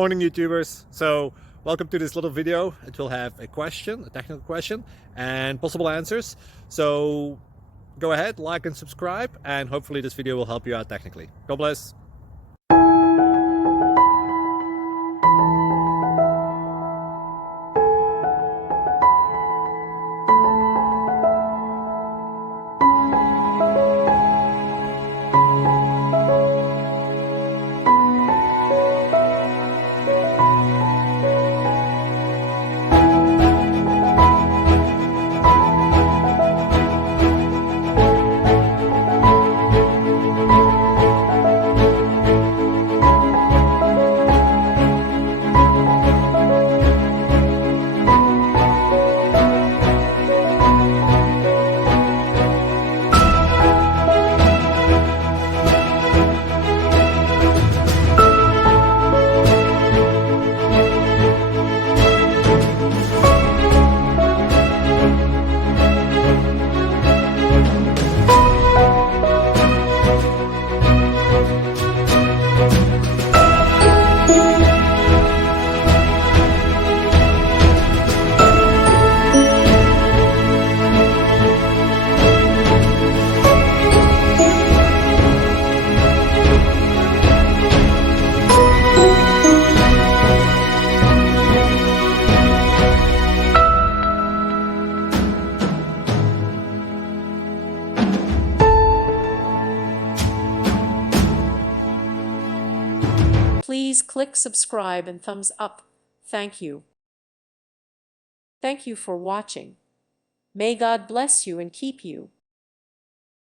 Morning YouTubers. So welcome to this little video. It will have a question, a technical question, and possible answers. So go ahead, like and subscribe, and hopefully this video will help you out technically. God bless. Please click subscribe and thumbs up. Thank you. Thank you for watching. May God bless you and keep you.